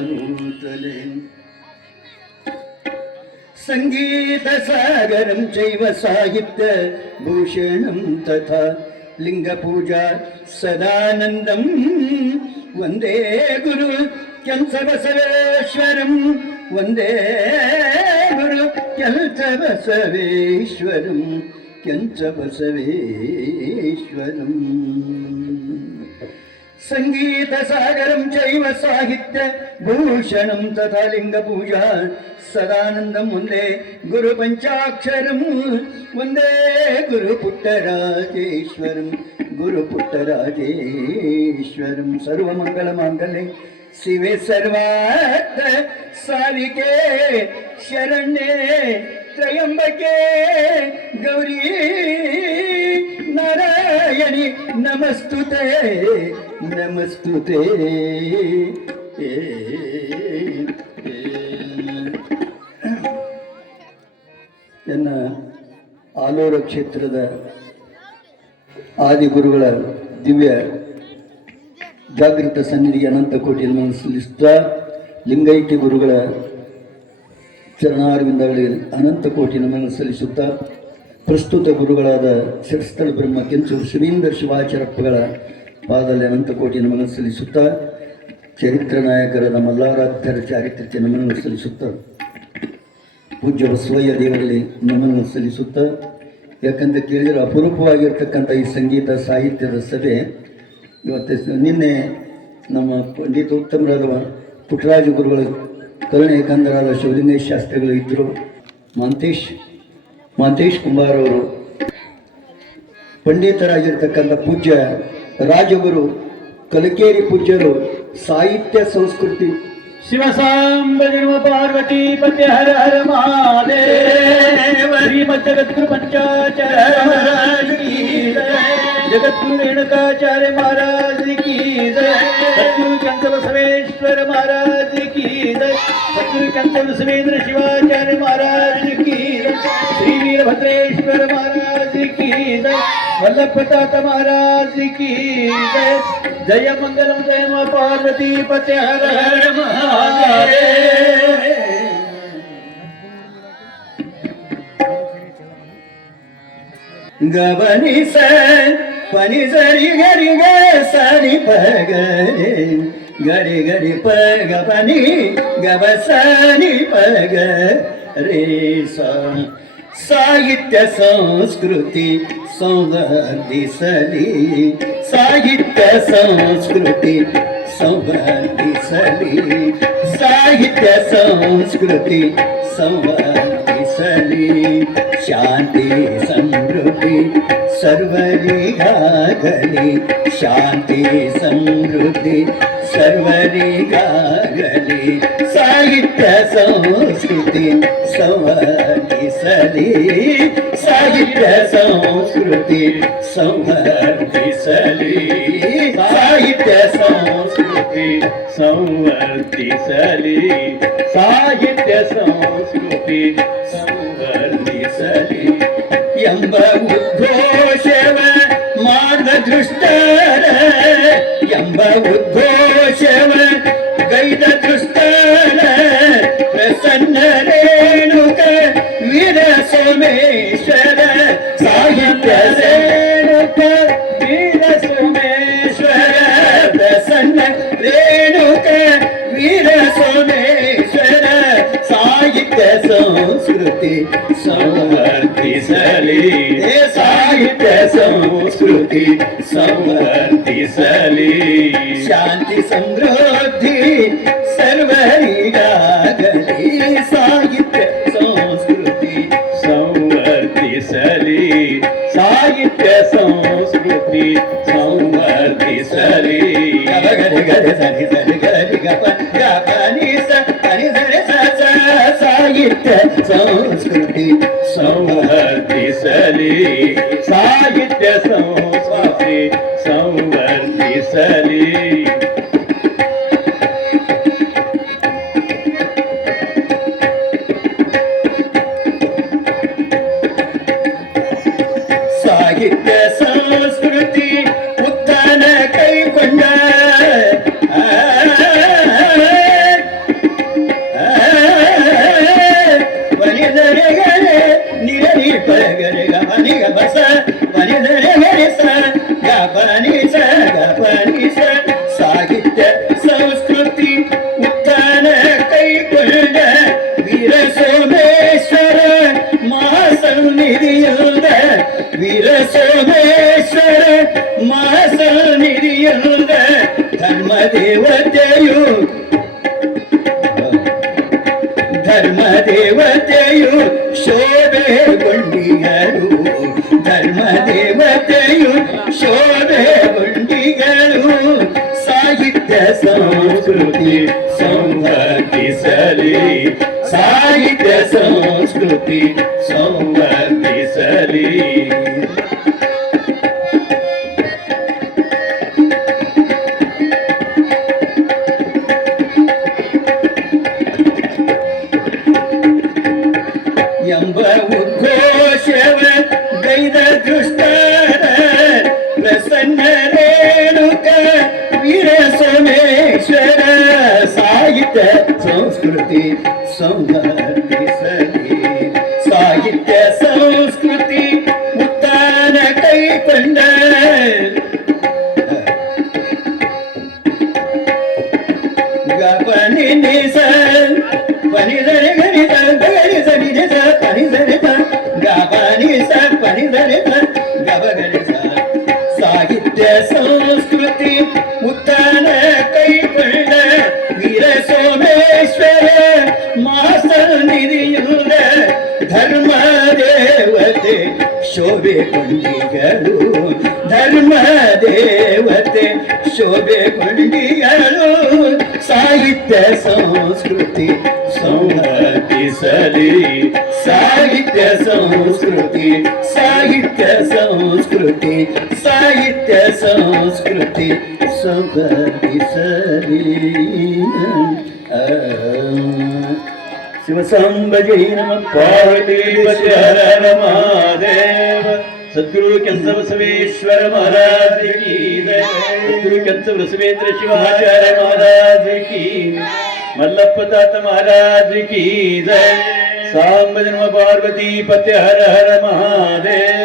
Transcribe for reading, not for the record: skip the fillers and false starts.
रूतले संगीत सागरं चैव साहित्य भूषणं तथा लिंगपूजा सदानंदं वंदे गुरु बसवेश्वरं वंदे गुरु बसवेश्वरं बसवेश्वरं संगीत सागरं चैव साहित्य भूषणं तथा लिंगपूजा सदानंदं वंदे गुरु पंचाक्षरं वंदे गुरु पुट्टराजेश्वरं सर्वमंगलमांगल्ये शिवे सर्वार्थ साधिके शरण्ये त्र्यंबके गौरी नारायणी नमस्तुते ಎನ್ನ ಆಲೂರ ಕ್ಷೇತ್ರದ ಆದಿಗುರುಗಳ ದಿವ್ಯ ಜಾಗೃತ ಸನ್ನಿಧಿಗೆ ಅನಂತ ಕೋಟಿ ನಮನ ಸಲ್ಲಿಸುತ್ತಾ ಲಿಂಗೈಕ್ಯ ಗುರುಗಳ ಚರಣಾರವಿಂದಗಳಿಗೆ ಅನಂತ ಕೋಟಿ ನಮನ ಸಲ್ಲಿಸುತ್ತಾ ಪ್ರಸ್ತುತ ಗುರುಗಳಾದ ಶಿರಸ್ಥಳ ಬ್ರಹ್ಮ ಕೆಂಚೂರು ಶ್ರೀಂದ್ರ ಶಿವಾಚಾರ್ಯಪ್ಪಗಳ ಪಾದದಲ್ಲಿ ಅನಂತ ಕೋಟಿ ನಮನ ಸಲ್ಲಿಸುತ್ತಾ ಚರಿತ್ರ ನಾಯಕರಾದ ಮಲ್ಲಾರಾಧ್ಯರ ಚಾರಿತ್ರಕ್ಕೆ ನಮನ ಸಲ್ಲಿಸುತ್ತಾ ಪೂಜ್ಯ ಬಸವಯ್ಯ ದೇವರಲ್ಲಿ ನಮನ ಸಲ್ಲಿಸುತ್ತಾ ಯಾಕಂತ ಕೇಳಿದರೆ ಅಪರೂಪವಾಗಿರ್ತಕ್ಕಂಥ ಈ ಸಂಗೀತ ಸಾಹಿತ್ಯದ ಸಭೆ ಇವತ್ತು ನಿನ್ನೆ ನಮ್ಮ ಪಂಡಿತ ಉತ್ತಮರಾದ ಪುಟ್ಟರಾಜ ಗುರುಗಳ ಕರುಣೆ ಏಕಾಂಧರಾದ ಶಿವಲಿಂಗೇಶ ಶಾಸ್ತ್ರಿಗಳು ಇದ್ದರು. ಮಾಂತೇಶ್ ಕುಂಬಾರ್ ಅವರು ಪಂಡಿತರಾಗಿರ್ತಕ್ಕಂಥ ಪೂಜ್ಯ ರಾಜಗುರು ಕಲಕೇರಿ ಪೂಜ್ಯರು ಸಾಹಿತ್ಯ ಸಂಸ್ಕೃತಿ ಶಿವಸಾಂಬ ಜನ್ಮ ಪಾರ್ವತಿ ಪತಿ ಹರ ಹರ ಮಹಾದೇವ ಶ್ರೀಮದ್ ಜಗದ್ಗುರು पंचाचार्य महाराज की जय जगद्गुरु रेणुकाचार्य महाराज की जय सद्गुरु चंद बसवेश्वर महाराज की जय सद्गुरु चंद बसवेंद्र शिवाचार्य महाराज की जय श्री वीरभद्रेश्वर महाराज की जय वल्लभ प्रताप महाराज की जय जय मंगलम जय मां पार्वती पते हर हर महादेव गवनी स पनी सरी गरी ग सरी पगरे गरी गरी पग पनी गव सरी पग रे सा साहित्य संस्कृति संवर्धिसली साहित्य संस्कृति संवर्धिसली साहित्य संस्कृति संवर्धिसली शांति समृद्धि सर्वरिगागली शांति समृद्धि सर्वरिगागली साहित्य संस्कृति संवर्धिसली साहित्य संस्कृति संवर्धिसली साहित्य संस्कृति संवर्धिसली साहित्य संस्कृति संवर्धिसली ಎಂಬ ಉದ್ಘೋಷವ ಮಾರ್ಗ ದೃಷ್ಟರ ಎಂಬ ಉದ್ಘೋಷವ ಗೈದ ದೃಷ್ಟರ ಪ್ರಸನ್ನ ರೇಣುಕ ವೀರ ಸೋಮೇಶ್ವರ ಸಾಹಿತ್ಯ ರೇಣುಕ ವೀರ ಸೋಮೇಶ್ವರ ಪ್ರಸನ್ನ ರೇಣುಕ ವೀರ ಸೋಮೇಶ್ವರ ಸಾಹಿತ್ಯ ಸಂಸ್ಕೃತಿ संवर्धिसली साहित्य संस्कृति संवर्धिसली शांति समृद्धि सर्वरिगागली साहित्य संस्कृति संवर्धिसली साहित्य संस्कृति संवर्धिसली गरि गरि सरि सरि गरि गप गपनि स हरि सरि स साहित्य संस्कृति संवर्धिसली साहित्य संस्कृति संवर्धिसली साहित्य संस्कृति उत्थान कैಕೊಂಡ ಸಂಸ್ಕೃತಿ ಉತ್ಥಾನ ಕೈಗೊಂಡ ವೀರ ಸೋಮೇಶ್ವರ ಮಹಾಸನ್ನಿಧಿಯಿಂದ ವೀರ ಸೋಮೇಶ್ವರ ಮಹಾಸನ್ನಿಧಿಯಿಂದ ಧರ್ಮ ದೇವತೆಯು ಶೋಭೆಗೊಂಡಿಗರು ಧರ್ಮ ದೇವತೆಯು ಶೋಭೆಗೊಂಡಿಗರು ಸಾಹಿತ್ಯ ಸಂಸ್ಕೃತಿ ಸಂವರ್ಧಿಸಲಿ ಸಾಹಿತ್ಯ ಸಂಸ್ಕೃತಿ ಸಂವರ್ಧಿಸಲಿ ಎಂಬ ಉದ್ಘೋಷವ ಗೈದ ದುಷ್ಟರ ಪ್ರಸನ್ನ ರೇಣುಕ ವೀರ ಸೋಮೇಶ್ವರ ಸಾಹಿತ್ಯ ಸಂಸ್ಕೃತಿ ಸಂವರ್ಧಿಸಲಿ ಸಾಹಿತ್ಯ ಸಂಸ್ಕೃತಿ ಉತ್ಥಾನ ಕೈಗೊಂಡ ಪನಿ ನಿಸ ಪನಿ ಸರಿ ಗರಿ ಗರಿ ಸರಿ ನಿಸ ಪನಿ ಸರಿ ಗಪನಿ ಸ ಪನಿ ಸರಿ ಗಬ ಗರಿ ಸಾಹಿತ್ಯ ಸಂಸ್ಕೃತಿ ಉತ್ಥಾನ ಕೈಗೊಂಡ ವೀರ ಸೋಮೇಶ್ವರ ಮಾಸನಿಧಿಯುಳ್ಳ ಧರ್ಮ ದೇವತೆ ಶೋಭೆಗೊಂಡಿಗಳು ಧರ್ಮ ದೇವತೆ ಶೋಭೆಗೊಂಡಿಗಳು ಸಾಹಿತ್ಯ ಸಂಸ್ಕೃತಿ ಸಂವರ್ಧಿಸಲಿ ಸಾಹಿತ್ಯ ಸಂಸ್ಕೃತಿ ಸಾಹಿತ್ಯ ಸಂಸ್ಕೃತಿ ಸಾಹಿತ್ಯ ಸಂಸ್ಕೃತಿ ಸಂವರ್ಧಿಸಲಿ ಶಿವಸಾಂಬಜೈ ನಮಃ ಪಾರ್ವತಿ ಪತಿ ಹರ ಹರ ಮಹಾದೇವ ಸದ್ಗುರು ಕೆಂಚ ಬಸವೇಶ್ವರ ಮಹಾರಾಜ ಕಿ ಜಯ ಸದ್ಗುರು ಕೆಂಚ ಬಸವೇಂದ್ರ ಶಿವಾಚಾರ್ಯ ಮಹಾರಾಜ ಕಿ ಮಲ್ಲಪ್ಪ ತಾತ ಮಹಾರಾಜ ಕಿ ಜಯ ಸಾಂಬ ಜನ್ಮ ಪಾರ್ವತಿ ಪತಿ ಹರ ಹರ ಮಹಾದೇವ